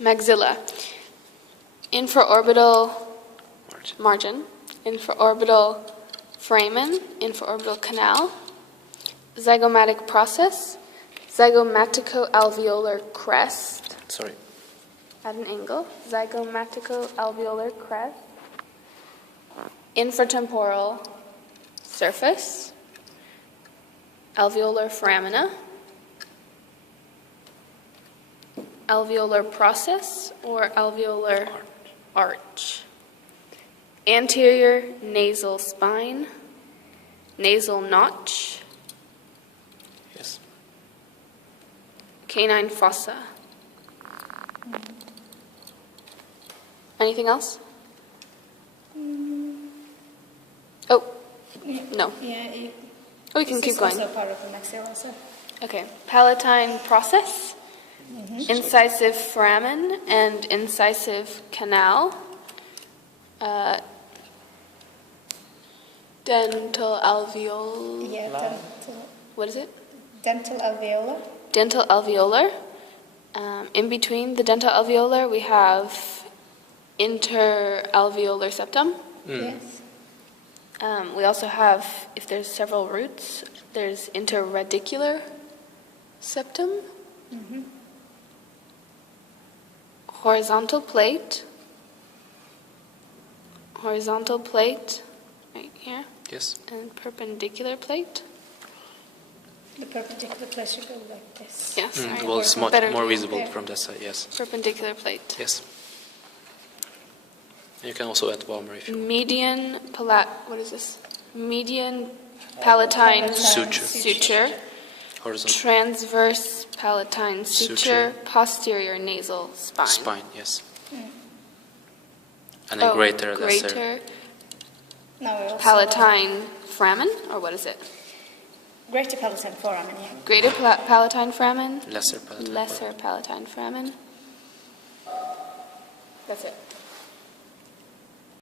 Maxilla. Infraorbital margin. Infraorbital foramen. Infraorbital canal. Zygomatic process. Zygomatico-alveolar crest. Sorry. At an angle. Zygomatico-alveolar crest. Infratemporal surface. Alveolar foramina. Alveolar process or alveolar arch. Anterior nasal spine. Nasal notch. Yes. Canine fossa. Anything else? Oh, no. Yeah, Oh, we can keep going. also part of the maxilla also. Okay. Palatine process, incisive foramen and incisive canal, dental alveolar. Yeah, What is it? dental alveolar. Dental alveolar. In between the dental alveolar, we have interalveolar septum. Yes. We also have, if there's several roots, there's interradicular septum. Horizontal plate. Horizontal plate, right here. Yes. And perpendicular plate. The perpendicular plate should go like this. Yes. right. Well, it's more Better view. visible from that side, yes. Perpendicular plate. Yes. You can also add warmer if you want. Median what is this? Median palatine Suture. suture. Horizontal Transverse palatine suture. Suture. Posterior nasal spine. spine, yes. And then greater, lesser. Greater Now we also palatine foramen, or what is it? greater palatine foramen, yeah. Greater palatine foramen. Lesser palatine. Lesser palatine foramen. That's it.